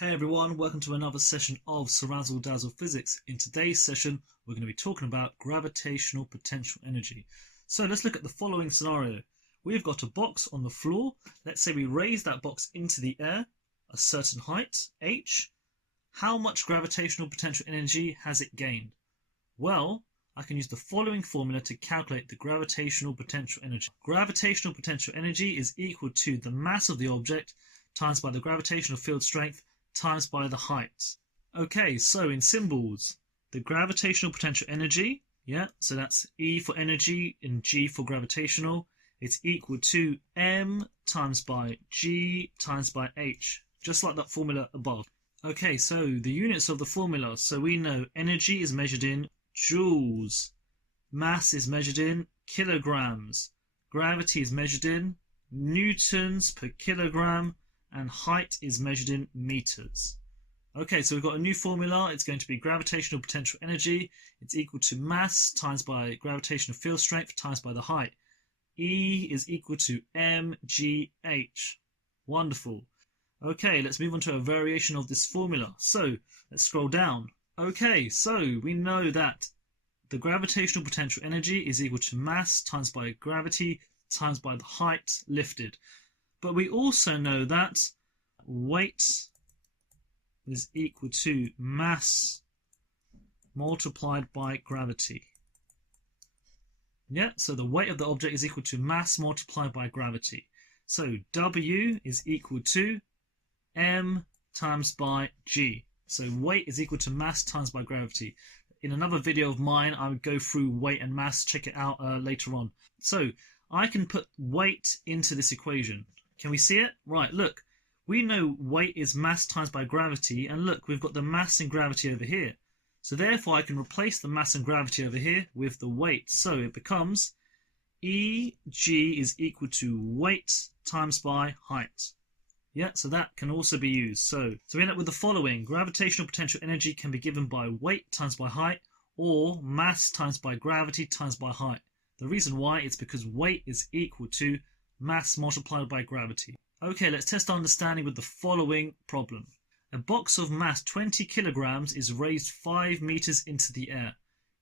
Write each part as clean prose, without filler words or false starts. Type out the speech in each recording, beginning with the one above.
Hey everyone, welcome to another session of CeerazzleDazzle Physics. In today's session, we're going to be talking about gravitational potential energy. So let's look at the following scenario. We've got a box on the floor. Let's say we raise that box into the air, a certain height, h. How much gravitational potential energy has it gained? Well, I can use the following formula to calculate the gravitational potential energy. Gravitational potential energy is equal to the mass of the object times by the gravitational field strength times by the height. Okay, so in symbols, the gravitational potential energy, so that's E for energy and G for gravitational, it's equal to M times by G times by H, just like that formula above. Okay, so the units of the formula, so we know energy is measured in joules, mass is measured in kilograms, gravity is measured in newtons per kilogram, and height is measured in meters. Okay, so we've got a new formula. It's going to be gravitational potential energy. It's equal to mass times by gravitational field strength times by the height. E is equal to mgh. Wonderful. Okay, let's move on to a variation of this formula. So let's scroll down. Okay, so we know that the gravitational potential energy is equal to mass times by gravity times by the height lifted. But we also know that weight is equal to mass multiplied by gravity. So the weight of the object is equal to mass multiplied by gravity. So W is equal to M times by G. So weight is equal to mass times by gravity. In another video of mine, I would go through weight and mass. Check it out later on. So I can put weight into this equation. Can we see it? Right, look. We know weight is mass times by gravity, and look, we've got the mass and gravity over here. So therefore, I can replace the mass and gravity over here with the weight. So it becomes Eg is equal to weight times by height. So that can also be used. So we end up with the following. Gravitational potential energy can be given by weight times by height, or mass times by gravity times by height. The reason why is because weight is equal to mass multiplied by gravity. Okay, let's test our understanding with the following problem. A box of mass 20 kilograms is raised 5 meters into the air.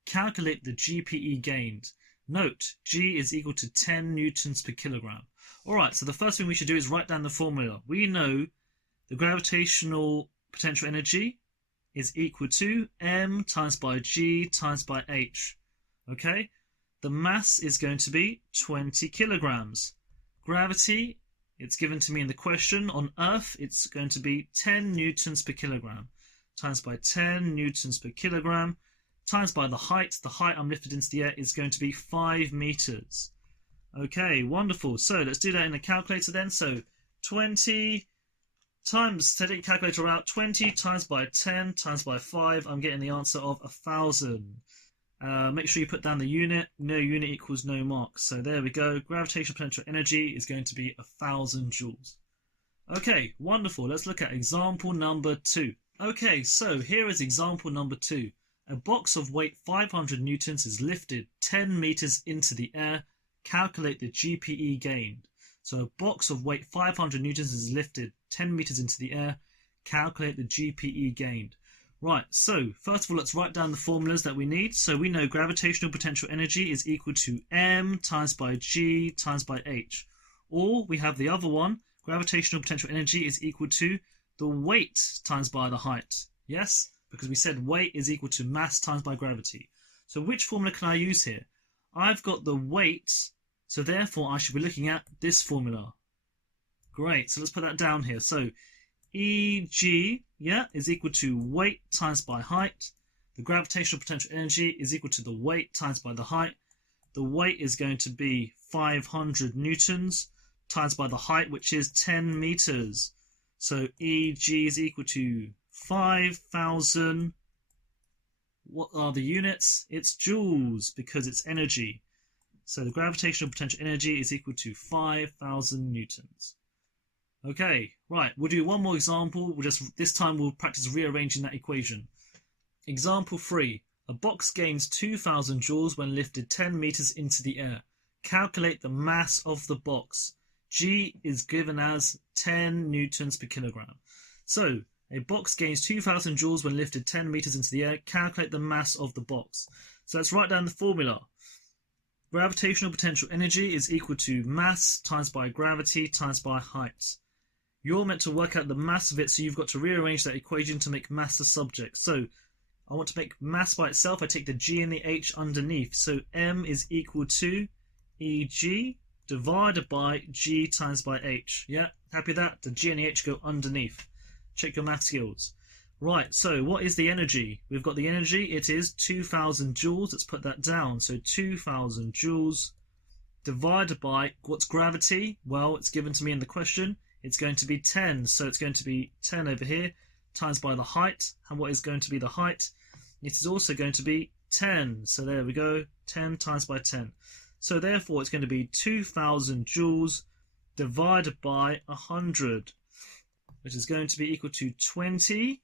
Calculate the GPE gained. Note, G is equal to 10 newtons per kilogram. Alright, so the first thing we should do is write down the formula. We know the gravitational potential energy is equal to M times by G times by H. Okay, the mass is going to be 20 kilograms. Gravity, it's given to me in the question. On Earth, it's going to be 10 newtons per kilogram times by 10 newtons per kilogram times by the height. The height I'm lifted into the air is going to be 5 meters. Okay, wonderful. So let's do that in a calculator then. So 20 times, take your calculator out, 20 times by 10 times by 5. I'm getting the answer of 1,000. Make sure you put down the unit. No unit equals no mark. So there we go. Gravitational potential energy is going to be 1,000 joules. Okay, wonderful. Let's look at example number 2. Okay, so here is example number 2. A box of weight 500 newtons is lifted 10 meters into the air. Calculate the GPE gained. So a box of weight 500 newtons is lifted 10 meters into the air. Calculate the GPE gained. Right, so first of all, let's write down the formulas that we need. So we know gravitational potential energy is equal to M times by G times by H. Or we have the other one, gravitational potential energy is equal to the weight times by the height. Yes, because we said weight is equal to mass times by gravity. So which formula can I use here? I've got the weight, so therefore I should be looking at this formula. Great, so let's put that down here. So Eg, is equal to weight times by height. The gravitational potential energy is equal to the weight times by the height. The weight is going to be 500 newtons times by the height, which is 10 meters. So Eg is equal to 5,000. What are the units? It's joules because it's energy. So the gravitational potential energy is equal to 5,000 newtons. Okay, right, we'll do one more example. This time we'll practice rearranging that equation. Example 3. A box gains 2,000 joules when lifted 10 meters into the air. Calculate the mass of the box. G is given as 10 newtons per kilogram. So A box gains 2,000 joules when lifted 10 meters into the air. Calculate the mass of the box. So let's write down the formula. Gravitational potential energy is equal to mass times by gravity times by height. You're meant to work out the mass of it, so you've got to rearrange that equation to make mass the subject. So I want to make mass by itself. I take the g and the h underneath. So m is equal to Eg divided by g times by h. Yeah, happy with that? The g and the h go underneath. Check your math skills. Right, so what is the energy? We've got the energy. It is 2,000 joules. Let's put that down. So 2,000 joules divided by, what's gravity? Well, it's given to me in the question. It's going to be 10. So it's going to be 10 over here times by the height. And what is going to be the height? It is also going to be 10. So there we go. 10 times by 10. So therefore, it's going to be 2,000 joules divided by 100, which is going to be equal to 20.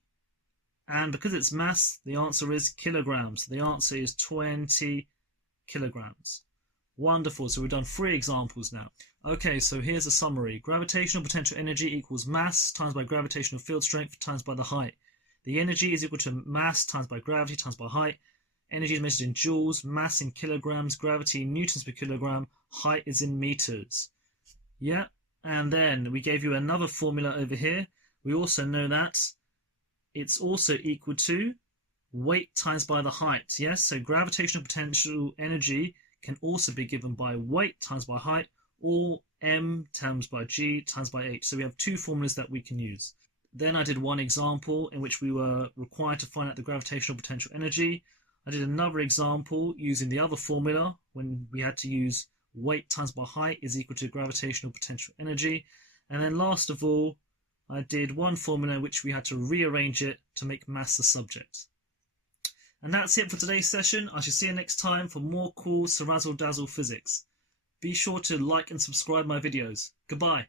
And because it's mass, the answer is kilograms. The answer is 20 kilograms. Wonderful. So we've done 3 examples now. Okay, so here's a summary. Gravitational potential energy equals mass times by gravitational field strength times by the height. The energy is equal to mass times by gravity times by height. Energy is measured in joules, mass in kilograms, gravity in newtons per kilogram, height is in meters. Yeah, and then we gave you another formula over here. We also know that it's also equal to weight times by the height. Yes, so gravitational potential energy can also be given by weight times by height, or m times by g times by h. So we have 2 formulas that we can use. Then I did one example in which we were required to find out the gravitational potential energy. I did another example using the other formula when we had to use weight times by height is equal to gravitational potential energy. And then last of all, I did one formula in which we had to rearrange it to make mass the subject. And that's it for today's session. I shall see you next time for more cool CeerazzleDazzle physics. Be sure to like and subscribe my videos. Goodbye.